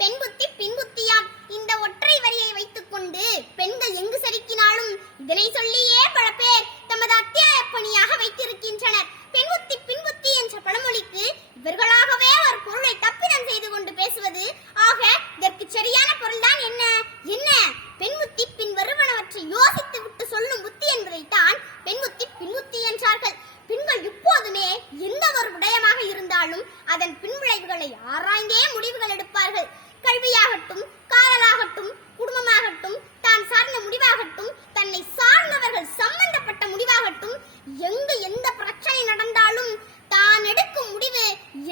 பெண் புத்தி பின் புத்தியாம். இந்த ஒற்றை வரியை வைத்துக் கொண்டு பெண்கள் எங்கு செலுத்தினாலும் இதனை சொல்லியே பல பேர் தமது அத்தியாய பணியாக வைத்திருக்கின்றனர். பெண் புத்தி பின் புத்தி என்ற பழமொழிக்கு இவர்களாகவே ஒரு பொருளை தப்பிதம் செய்து கொண்டு பேசுவது. ஆக இதற்கு சரியான பொருள்தான் என்ன? பெண் புத்தி பின் வருவனவற்றை யோசித்து விட்டு சொல்லும் புத்தி என்பதைத்தான் பெண் புத்தி பின் புத்தி என்றார்கள். பெண்கள் இப்போதுமே எந்த ஒரு விடயமாக இருந்தாலும் அதன் பின்விளைவுகளை ஆராய்ந்தே முடிவுகள் எடுப்பார்கள். கல்வியாகட்டும், காதலாகட்டும், குடும்பமாகட்டும், தான் சார்ந்த முடிவாகட்டும், தன்னை சார்ந்தவர்கள் சம்பந்தப்பட்ட முடிவாகட்டும், எங்கு எந்த பிரச்சனை நடந்தாலும் தான் எடுக்கும் முடிவு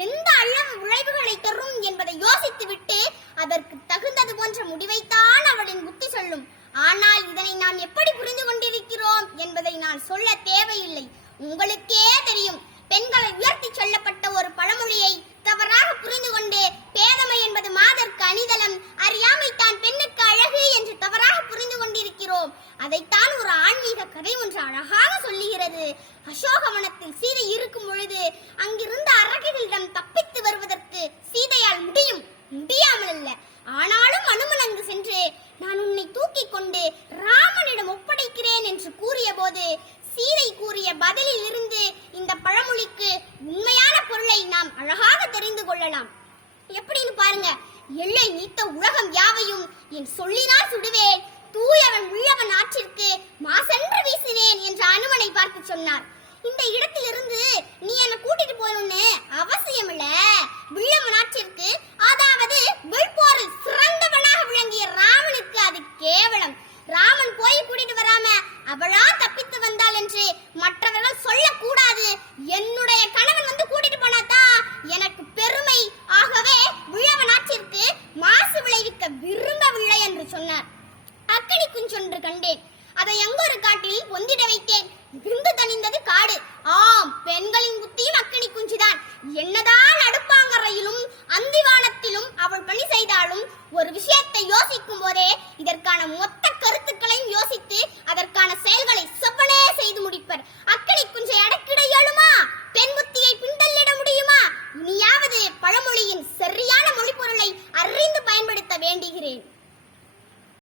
எந்த அளவு விளைவுகளை தரும் என்பதை யோசித்துவிட்டு அதற்கு தகுந்தது போன்ற முடிவைத்தான் அவளின் புத்தி சொல்லும். ஆனால் இதனை நாம் எப்படி புரிந்து கொண்டிருக்கிறோம் என்பதை நான் சொல்ல தேவையில்லை, உங்களுக்கே தெரியும். பெண்களை உயர்த்தி சொல்லப்பட்ட ஒரு பழமொழியை தவறாக புரிந்து கொண்டு பேதமை என்பது மாதர்க்கு அணிதலம், அறியாமை தான் பெண்ணுக்கு அழகு என்று தவறாக புரிந்து கொண்டிருக்கிறோம். அதைத்தான் ஒரு ஆன்மீக கதை ஒன்று அழகாக சொல்லுகிறது. அசோகவனத்தில் சீதை இருக்கும் பொழுது அங்கிருந்த அரகிகளிடம் தப்பித்து வருவதற்கு சீதையால் முடியாமல் அல்ல. ஆனாலும் அனுமன் அங்கு சென்று நான் உன்னை தூக்கி கொண்டு ராமனிடம் ஒப்படைக்கிறேன் என்று கூறிய போது சீதை கூறிய பதிலில் இருந்து இந்த பழமொழிக்கு உண்மையான பொருளை நாம் அழகாக தெரிந்து கொள்ளலாம். எப்படின்னு பாருங்க. எல்லை நீத்த உலகம் யாவையும் என் சொல்லினால் சுடுவேன், தூயவன் உள்ளவன் ஆற்றிற்கு மாசென்று வீசினேன் என்று அனுமனை பார்த்து சொன்னார். இந்த இடத்திலிருந்து நீ என்ன கூட்டிட்டு போகணும்னு அவசியம் இல்ல. வில்லவன் ஆற்றிற்கு, அதாவது